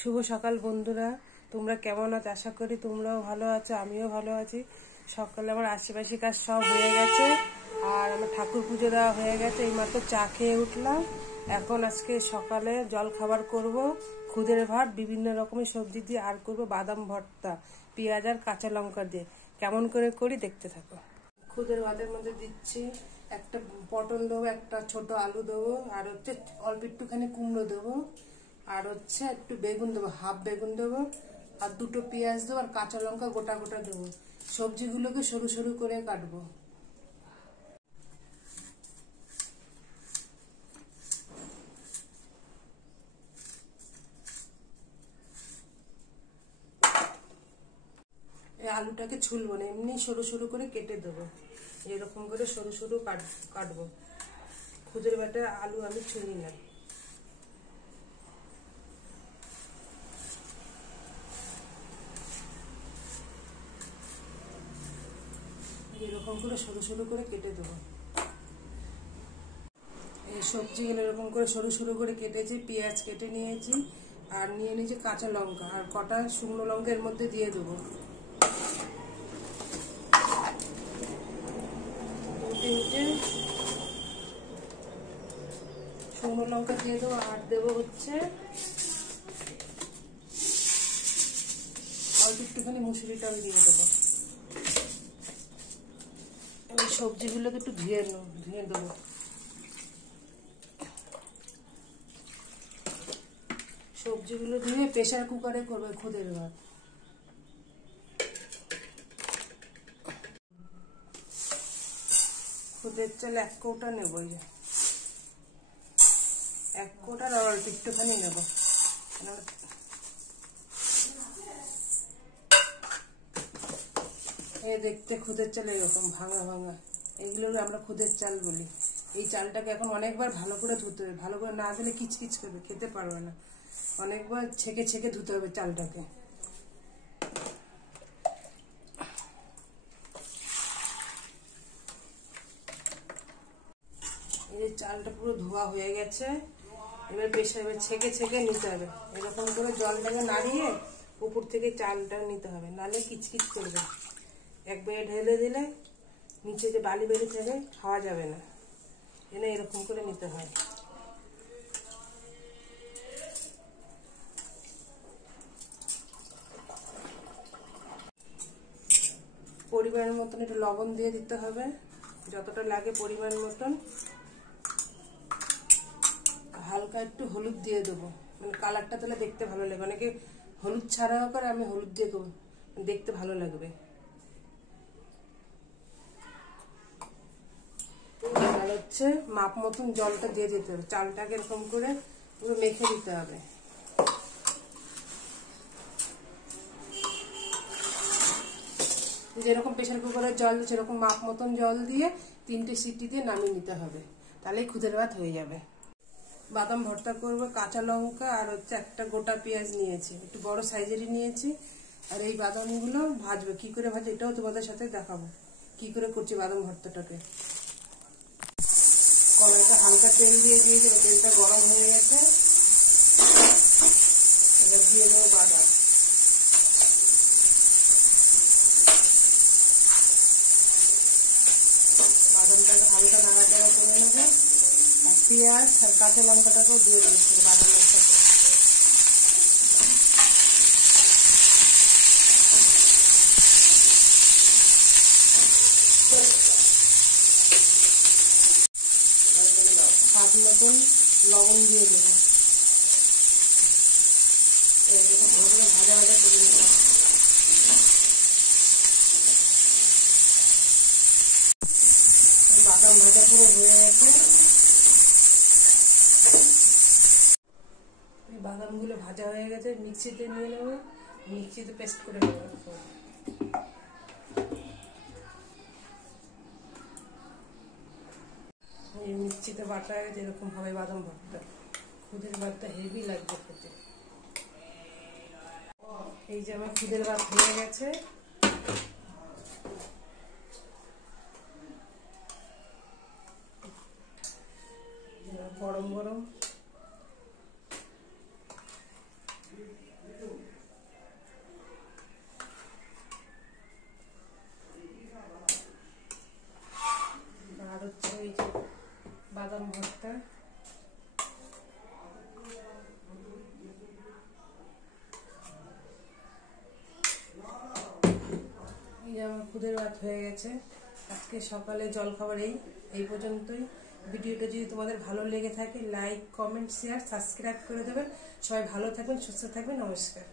শুভ সকাল বন্ধুরা, তোমরা কেমন আছো? আশা করি তোমরাও ভালো আছো, আমিও ভালো আছি। সকালে আমার আশেপাশে কাজ সব হয়ে গেছে, আর আমার ঠাকুর পুজো দেওয়া হয়ে গেছে। এইমাত্র চা খেয়ে উঠলাম। এখন আজকে সকালে জল খাবার করব, খুদের ভাত বিভিন্ন রকমের সবজি দিয়ে, আর করব বাদাম ভর্তা পেঁয়াজ আর কাঁচা লঙ্কা দিয়ে। কেমন করে করি দেখতে থাকো। খুদের ভাতের মধ্যে দিচ্ছি একটা পটল দেবো, একটা ছোট আলু দেবো, আর হচ্ছে অল্প একটুখানি কুমড়ো দেবো, আর হচ্ছে একটু বেগুন দেবো, হাফ বেগুন দেবো, আর দুটো পেঁয়াজ দেবো, আর কাঁচা লঙ্কা গোটা গোটা দেবো। সবজিগুলোকে সরু সরু করে কাটবো। এই আলুটাকে ছুলবো না, এমনি সরু সরু করে কেটে দেবো। এরকম করে সরু সরু কাটবো। খুদের ভাতে আলু আমি ছুলি না। এরকম করে সরু সরু করে কেটে দেবো। এই সবজিগুলো এরকম করে সরু সরু করে কেটেছি, পেঁয়াজ কেটে নিয়েছি, আর নিয়ে নিয়েছি কাঁচা লঙ্কা, আর কটা শুকনো লঙ্কা এর মধ্যে দিয়ে দেবো। তিনটে শুকনো লঙ্কা দিয়ে দেবো, আর দেবো হচ্ছে অল্প একটুখানি মুসুরি ডাল দিয়ে দেবো। এবার সবজিগুলোকে একটু ধুয়ে দেবো। সবজিগুলো ধুয়ে প্রেসার কুকারে করবে খুদের ভাত। খুদের চাল 1 কৌটা নেবো, এক কৌটার আর অল্প একটুখানি নেবো। দেখতে খুদের চাল এরকম ভাঙা ভাঙা, এইগুলো আমরা খুদের চাল বলি। এই চালটাকে এখন অনেকবার ভালো করে ধুতে হবে, ভালো করে না ধুলে কিচকিচ করবে, খেতে পারবে না। অনেকবার ছেঁকে ছেঁকে ধুতে হবে চালটাকে। এই চালটা পুরো ধোয়া হয়ে গেছে। এবার ছেঁকে ছেঁকে নিতে হবে। এরকম করে জলটাকে নাড়িয়ে উপর থেকে চালটা নিতে হবে, নাহলে কিচকিচ করবে। একবারে ঢেলে দিলে নিচে যে বালি বেরি থাকে খাওয়া যাবে না। এনে এরকম করে নিতে হয়। পরিমাণ মতন একটু লবণ দিয়ে দিতে হবে, যতটা লাগে পরিমাণ মতন। হালকা একটু হলুদ দিয়ে দেবো, মানে কালারটা তাহলে দেখতে ভালো লাগবে। অনেকে হলুদ ছাড়াও করে, আমি হলুদ দিয়ে দেবো, দেখতে ভালো লাগবে। আর হচ্ছে মাপ মতন জলটা দিয়ে দিতে হবে। চালটাকে এরকম করে পুরো মেখে দিতে হবে। যেরকম প্রেসার কুকারের জল সেরকম মাপ মতন জল দিয়ে 3টে সিটি দিয়ে নামিয়ে নিতে হবে, তাহলেই খুদের ভাত হয়ে যাবে। বাদাম ভর্তা করবো, কাঁচা লঙ্কা আর হচ্ছে একটা গোটা পেঁয়াজ নিয়েছি, একটু বড় সাইজেরই নিয়েছি। আর এই বাদামগুলো ভাজবো। কি করে ভাজবো এটাও তোমাদের সাথে দেখাবো, কি করে করছি বাদাম ভর্তাটাকে। কড়াইটা হালকা তেল দিয়ে দিয়েছি, তেলটা গরম হয়ে গেছে। এবার দিয়ে দেবো বাদাম। বাদামটাকে হালকা নাড়াচাড়া করে নেবো, আর পেঁয়াজ আর কাঁচা লঙ্কাটাকেও দিয়ে দেবো বাদামের সাথে। স্বাদ মতন লবণ দিয়ে দেবো। এটাকে ভালো করে ভাজা ভাজা করে নেবো। বাদাম ভাজা পুরো হয়ে গেছে। বাদামগুলো ভাজা হয়ে গেছে, মিক্সিতে নিয়ে নেবো, মিক্সিতে পেস্ট করে নেবো। এই মিক্সিতে বাটা গেছে, এরকম হবে বাদাম ভর্তা। খুদের ভাতটা হেভি লাগবে খেতে। এই যে আমার খুদের ভাত হয়ে গেছে। গরম গরম বাদাম ভর্তা। এই আমার খুদের ভাত হয়ে গেছে। আজকে সকালে জলখাবার এই পর্যন্তই। ভিডিওটা যদি তোমাদের ভালো লেগে থাকে লাইক, কমেন্ট, শেয়ার, সাবস্ক্রাইব করে দেবেন। সবাই ভালো থাকবেন, সুস্থ থাকবেন। নমস্কার।